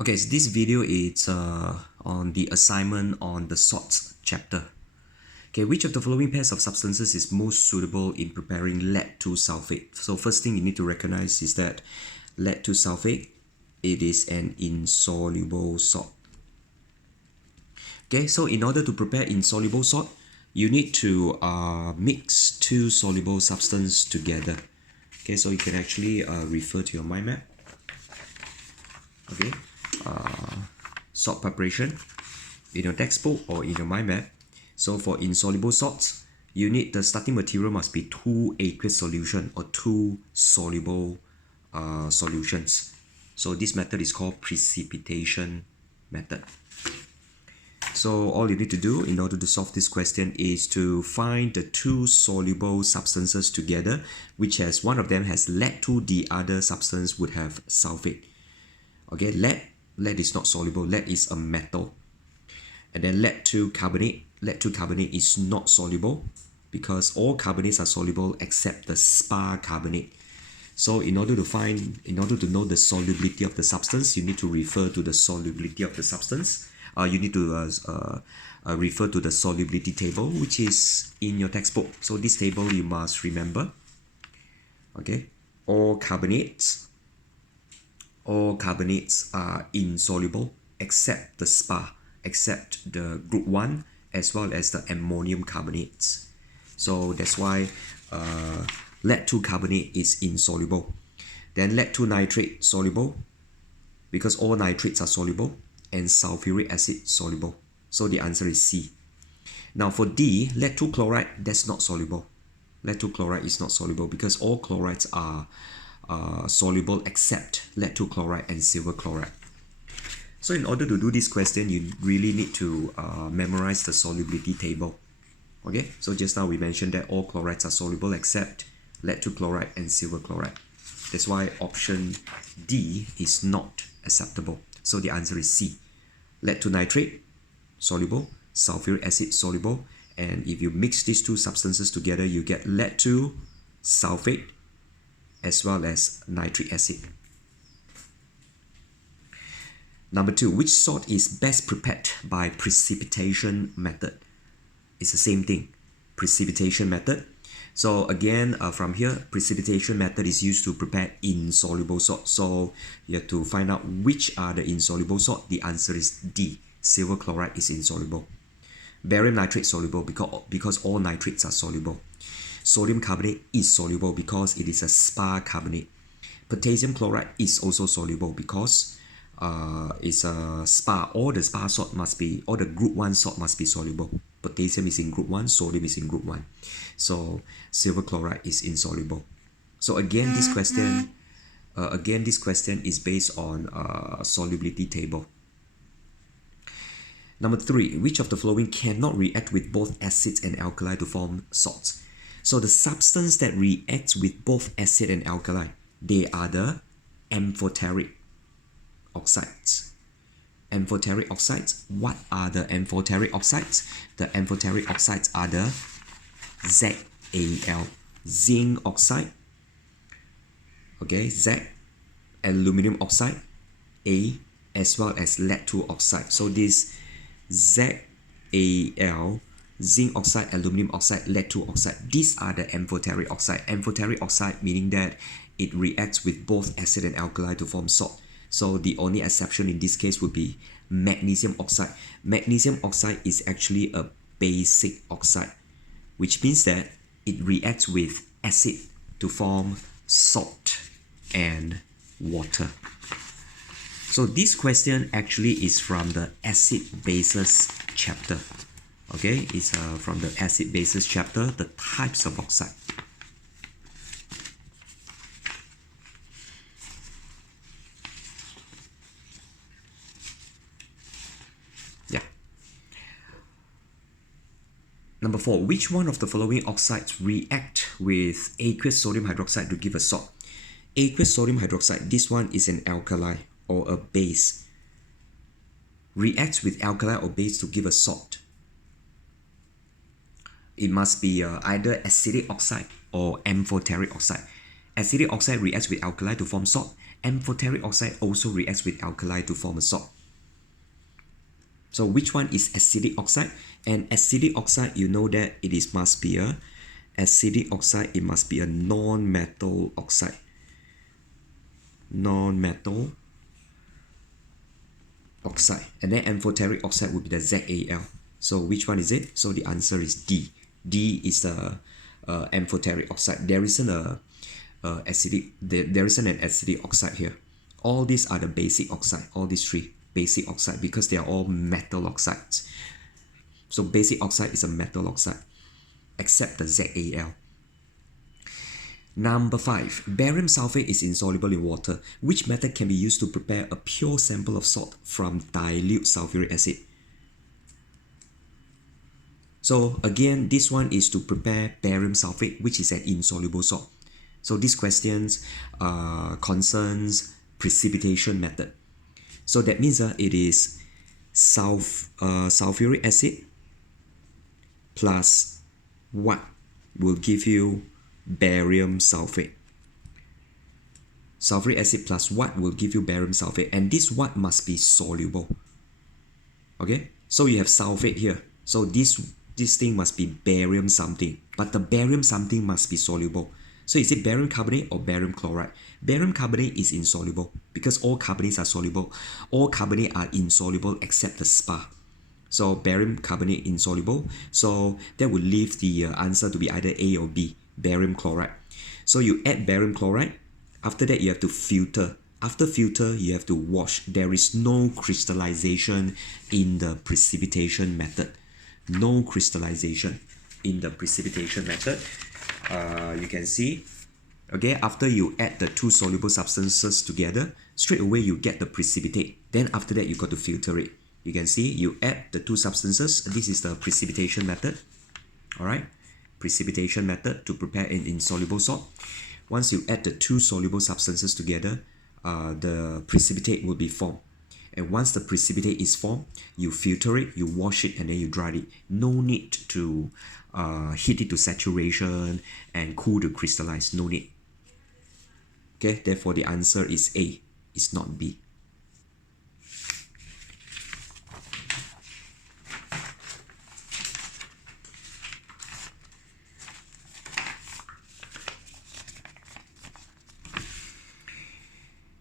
Okay, so this video is on the assignment on the salts chapter. Okay, which of the following pairs of substances is most suitable in preparing lead-2 sulfate? So first thing you need to recognize is that lead-2 sulfate, it is an insoluble salt. Okay, so in order to prepare insoluble salt, you need to mix two soluble substances together. Okay, so you can actually refer to your mind map. Okay, salt preparation in your textbook or in your mind map. So for insoluble salts, you need the starting material must be two aqueous solution or two soluble solutions. So this method is called precipitation method. So all you need to do in order to solve this question is to find the two soluble substances together, which has one of them has lead-2, the other substance would have sulfate. Okay, lead is not soluble, lead is a metal. And then lead-2 carbonate is not soluble because all carbonates are soluble except the spar carbonate. So in order to know the solubility of the substance, you need to refer to the solubility of the substance. You need to refer to the solubility table, which is in your textbook. So this table you must remember. Okay, all carbonates are insoluble except the spar, except the group 1 as well as the ammonium carbonates. So that's why lead-2 carbonate is insoluble. Then lead-2 nitrate soluble because all nitrates are soluble, and sulfuric acid soluble. So the answer is C. Now for D, lead-2 chloride, that's not soluble. Lead-2 chloride is not soluble because all chlorides are soluble except lead-2 chloride and silver chloride. So in order to do this question, you really need to memorize the solubility table. Okay, so just now we mentioned that all chlorides are soluble except lead-2 chloride and silver chloride. That's why option D is not acceptable. So the answer is C. Lead-2 nitrate, soluble, sulfuric acid, soluble, and if you mix these two substances together, you get lead-2 sulfate as well as nitric acid. Number 2, which salt is best prepared by precipitation method? It's the same thing, precipitation method. So again, from here, precipitation method is used to prepare insoluble salt. So you have to find out which are the insoluble salt. The answer is D. Silver chloride is insoluble. Barium nitrate soluble because all nitrates are soluble. Sodium carbonate is soluble because it is a spar carbonate. Potassium chloride is also soluble because it's a spar. All the spar salt must be, all the group 1 salt must be soluble. Potassium is in group 1, sodium is in group 1. So silver chloride is insoluble. So again, this question is based on solubility table. Number 3, which of the following cannot react with both acids and alkali to form salts? So the substance that reacts with both acid and alkali, they are the amphoteric oxides. Amphoteric oxides, what are the amphoteric oxides? The amphoteric oxides are the ZAL, zinc oxide, okay, Z, aluminum oxide, A, as well as lead-2 oxide. So this ZAL, zinc oxide, aluminum oxide, lead-2 oxide, these are the amphoteric oxide. Amphoteric oxide meaning that it reacts with both acid and alkali to form salt. So the only exception in this case would be magnesium oxide. Magnesium oxide is actually a basic oxide, which means that it reacts with acid to form salt and water. So this question actually is from the acid-bases chapter. Okay, it's from the acid-bases chapter, the types of oxide. Yeah. Number 4, which one of the following oxides react with aqueous sodium hydroxide to give a salt? Aqueous sodium hydroxide, this one is an alkali or a base. Reacts with alkali or base to give a salt. It must be either acidic oxide or amphoteric oxide. Acidic oxide reacts with alkali to form salt, Amphoteric oxide also reacts with alkali to form a salt. So which one is acidic oxide? And acidic oxide, you know that must be a acidic oxide, it must be a non-metal oxide. Non-metal oxide. And then amphoteric oxide would be the ZAL. So which one is it? So the answer is D. D is the amphoteric oxide. There isn't a acidic. There isn't an acidic oxide here. All these are the basic oxide. All these three basic oxide because they are all metal oxides. So basic oxide is a metal oxide, except the ZAL. Number 5. Barium sulfate is insoluble in water. Which method can be used to prepare a pure sample of salt from dilute sulfuric acid? So again, this one is to prepare barium sulfate, which is an insoluble salt. So these questions concerns precipitation method. So that means it is sulfuric acid plus what will give you barium sulfate. Sulfuric acid plus what will give you barium sulfate, and this what must be soluble. Okay, so you have sulfate here, so this thing must be barium something, but the barium something must be soluble. So is it barium carbonate or barium chloride? Barium carbonate is insoluble because all carbonates are soluble. All carbonates are insoluble except the spar. So barium carbonate insoluble. So that would leave the answer to be either A or B, barium chloride. So you add barium chloride. After that, you have to filter. After filter, you have to wash. There is no crystallization in the precipitation method. No crystallization in the precipitation method. You can see, okay, after you add the two soluble substances together, straight away you get the precipitate. Then after that, you got to filter it. You can see you add the two substances. This is the precipitation method. All right, precipitation method to prepare an insoluble salt. Once you add the two soluble substances together, the precipitate will be formed. And once the precipitate is formed, you filter it, you wash it, and then you dry it. No need to heat it to saturation and cool to crystallize. No need. Okay, therefore the answer is A, it's not B.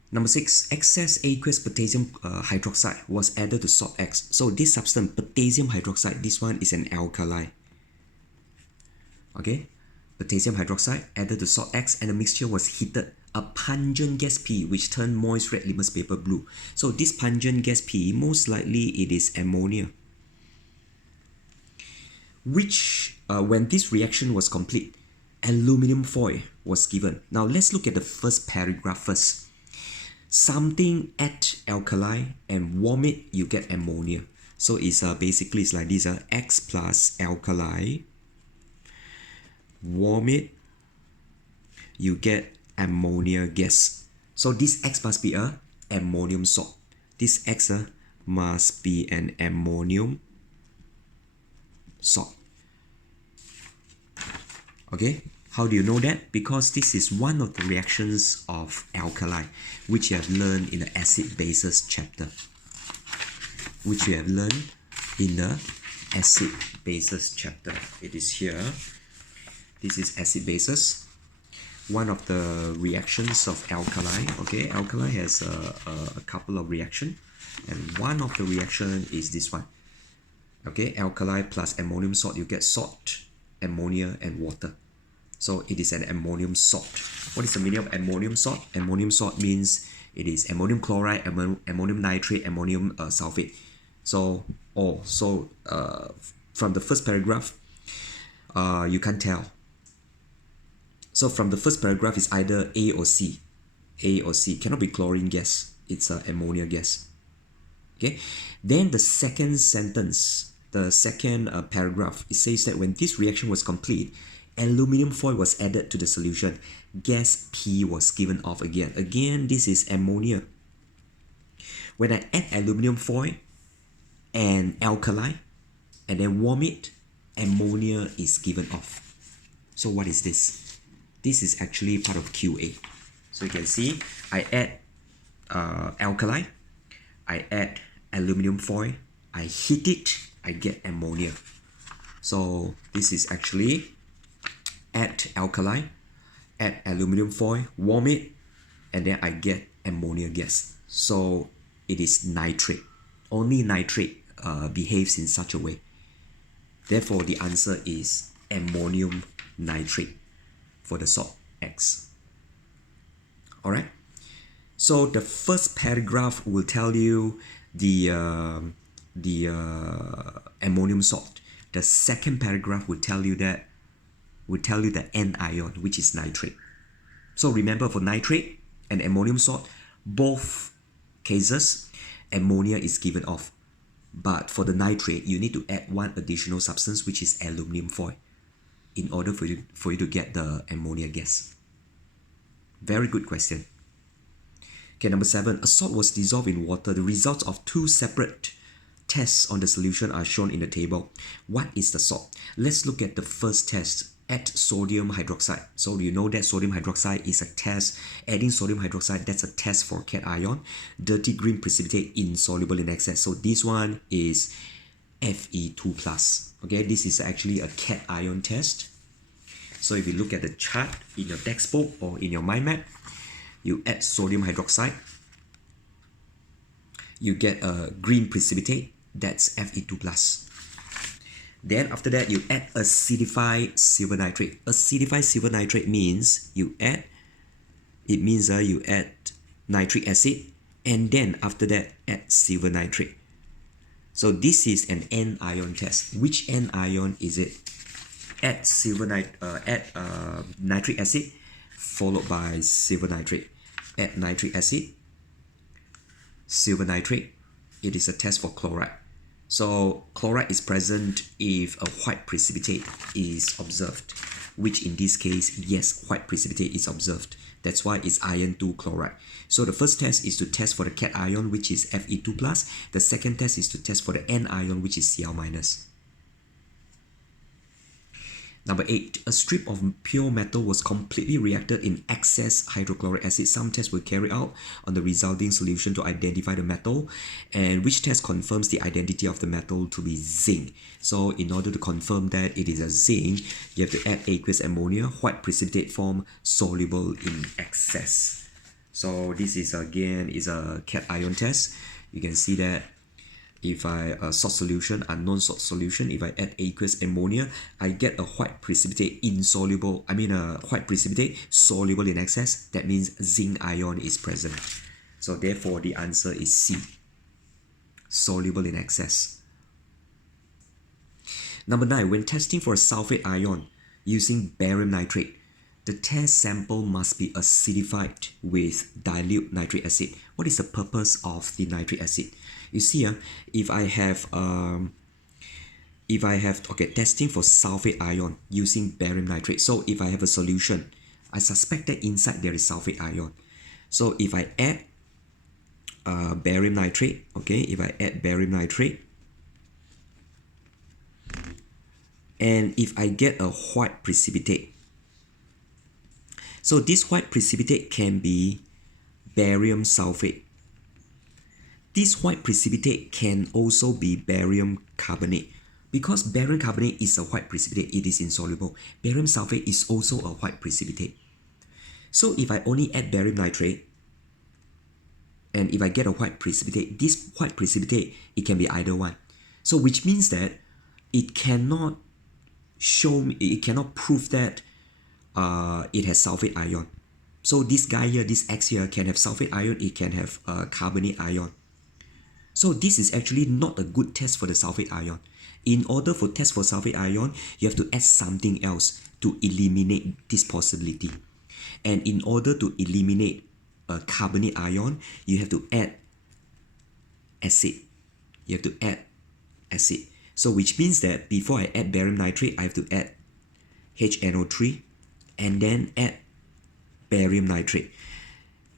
Number 6, excess aqueous potassium hydroxide was added to salt X. So this substance, potassium hydroxide, this one is an alkali. Okay, potassium hydroxide added to salt X and the mixture was heated. A pungent gas P which turned moist red litmus paper blue. So this pungent gas P, most likely it is ammonia. Which, when this reaction was complete, aluminum foil was given. Now let's look at the first paragraph first. Something add alkali and warm it, you get ammonia. So it's basically it's like this, X plus alkali, warm it, you get ammonia gas. So this X must be a ammonium salt. This X must be an ammonium salt. Okay, how do you know that? Because this is one of the reactions of alkali, which you have learned in the acid-bases chapter. Which you have learned in the acid-bases chapter. It is here. This is acid-bases. One of the reactions of alkali. Okay, alkali has a couple of reactions, and one of the reaction is this one. Okay, alkali plus ammonium salt, you get salt, ammonia, and water. So it is an ammonium salt. What is the meaning of ammonium salt? Ammonium salt means it is ammonium chloride, ammonium nitrate, ammonium sulfate. So from the first paragraph, you can't tell. So from the first paragraph, it's either A or C. A or C. Cannot be chlorine gas. It's ammonia gas. Okay. Then the second sentence, the second paragraph, it says that when this reaction was complete, aluminum foil was added to the solution. Gas P was given off again. Again, this is ammonia. When I add aluminum foil and alkali and then warm it, ammonia is given off. So what is this? This is actually part of QA. So you can see I add alkali, I add aluminum foil, I heat it, I get ammonia. So this is actually add alkali, add aluminum foil, warm it, and then I get ammonia gas. So it is nitrate. Only nitrate behaves in such a way. Therefore, the answer is ammonium nitrate for the salt X. Alright? So the first paragraph will tell you the ammonium salt. The second paragraph will tell you the anion, which is nitrate. So remember, for nitrate and ammonium salt, both cases, ammonia is given off. But for the nitrate, you need to add one additional substance, which is aluminum foil, in order for you to get the ammonia gas. Very good question. Okay, number 7. A salt was dissolved in water. The results of 2 separate tests on the solution are shown in the table. What is the salt? Let's look at the first test. Add sodium hydroxide. So you know that sodium hydroxide is a test. Adding sodium hydroxide, that's a test for cation. Dirty green precipitate, insoluble in excess. So this one is Fe2+. Okay, this is actually a cation test. So if you look at the chart in your textbook or in your mind map, you add sodium hydroxide, you get a green precipitate, that's Fe2+. Then after that, you add acidified silver nitrate. Acidified silver nitrate means you add nitric acid, and then after that add silver nitrate. So this is an anion test. Which anion is it? Add nitric acid followed by silver nitrate. Add nitric acid, silver nitrate. It is a test for chloride. So chloride is present if a white precipitate is observed, which in this case, yes, white precipitate is observed. That's why it's iron 2 chloride. So the first test is to test for the cation, which is Fe2+. The second test is to test for the anion, which is Cl-. Number 8, a strip of pure metal was completely reacted in excess hydrochloric acid. Some tests were carried out on the resulting solution to identify the metal, and which test confirms the identity of the metal to be zinc. So in order to confirm that it is a zinc, you have to add aqueous ammonia, white precipitate form, soluble in excess. So this is again a cation test. You can see that if salt solution, unknown salt solution, if I add aqueous ammonia, I get a white precipitate insoluble. A white precipitate soluble in excess. That means zinc ion is present. So therefore, the answer is C, soluble in excess. Number 9, when testing for a sulfate ion using barium nitrate, the test sample must be acidified with dilute nitric acid. What is the purpose of the nitric acid? You see, if I have testing for sulfate ion using barium nitrate. So if I have a solution, I suspect that inside there is sulfate ion. So if I add barium nitrate, and if I get a white precipitate, so this white precipitate can be barium sulfate. This white precipitate can also be barium carbonate. Because barium carbonate is a white precipitate, it is insoluble. Barium sulfate is also a white precipitate. So if I only add barium nitrate, and if I get a white precipitate, this white precipitate, it can be either one. So which means that it cannot prove that it has sulfate ion. So this guy here, this X here, can have sulfate ion, it can have carbonate ion. So this is actually not a good test for the sulfate ion. In order for test for sulfate ion, you have to add something else to eliminate this possibility. And in order to eliminate a carbonate ion, you have to add acid. So which means that before I add barium nitrate, I have to add HNO3 and then add barium nitrate.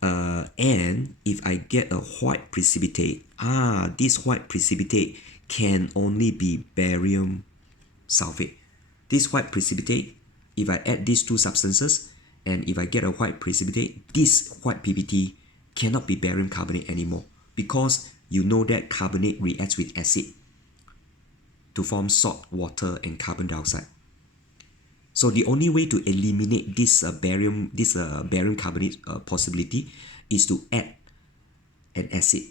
And if I get a white precipitate, this white precipitate can only be barium sulfate. This white precipitate, if I add these two substances, and if I get a white precipitate, this white PPT cannot be barium carbonate anymore, because you know that carbonate reacts with acid to form salt, water, and carbon dioxide. So the only way to eliminate this barium carbonate possibility is to add an acid.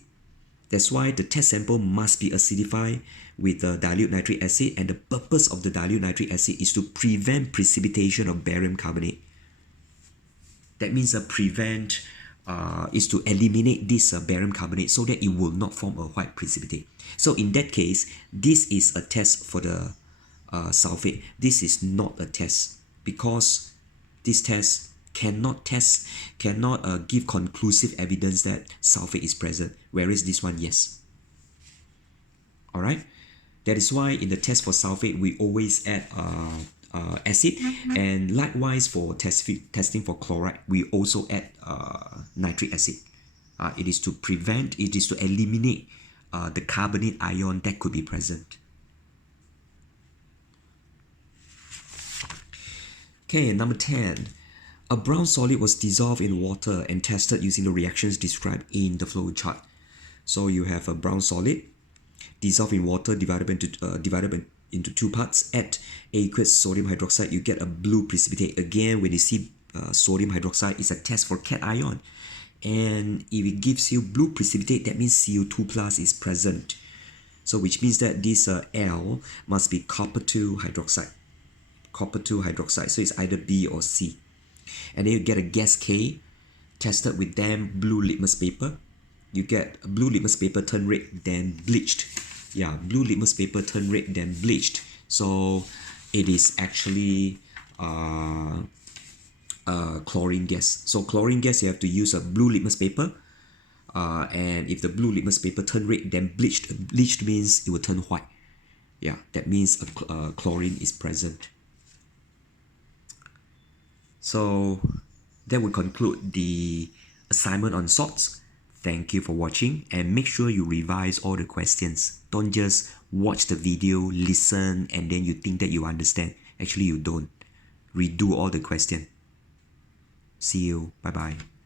That's why the test sample must be acidified with dilute nitric acid, and the purpose of the dilute nitric acid is to prevent precipitation of barium carbonate. That means prevent is to eliminate this barium carbonate so that it will not form a white precipitate. So in that case, this is a test for the sulfate. This is not a test, because this test cannot give conclusive evidence that sulfate is present, whereas this one, yes. All right, that is why in the test for sulfate we always add acid, and likewise for testing for chloride we also add nitric acid. It is to eliminate the carbonate ion that could be present. Okay, number 10. A brown solid was dissolved in water and tested using the reactions described in the flow chart. So you have a brown solid dissolved in water, divided into two parts. Add aqueous sodium hydroxide, you get a blue precipitate. Again, when you see sodium hydroxide, it's a test for cation. And if it gives you blue precipitate, that means CO2 plus is present. So which means that this L must be copper 2 hydroxide. Copper 2 hydroxide, so it's either B or C. And then you get a gas K, tested with damp blue litmus paper. You get blue litmus paper turned red, then bleached. Yeah, blue litmus paper turned red, then bleached. So it is actually chlorine gas. So chlorine gas, you have to use a blue litmus paper. And if the blue litmus paper turned red, then bleached. Bleached means it will turn white. Yeah, that means chlorine is present. So that will conclude the assignment on salts. Thank you for watching, and make sure you revise all the questions. Don't just watch the video, listen, and then you think that you understand. Actually, you don't. Redo all the questions. See you. Bye-bye.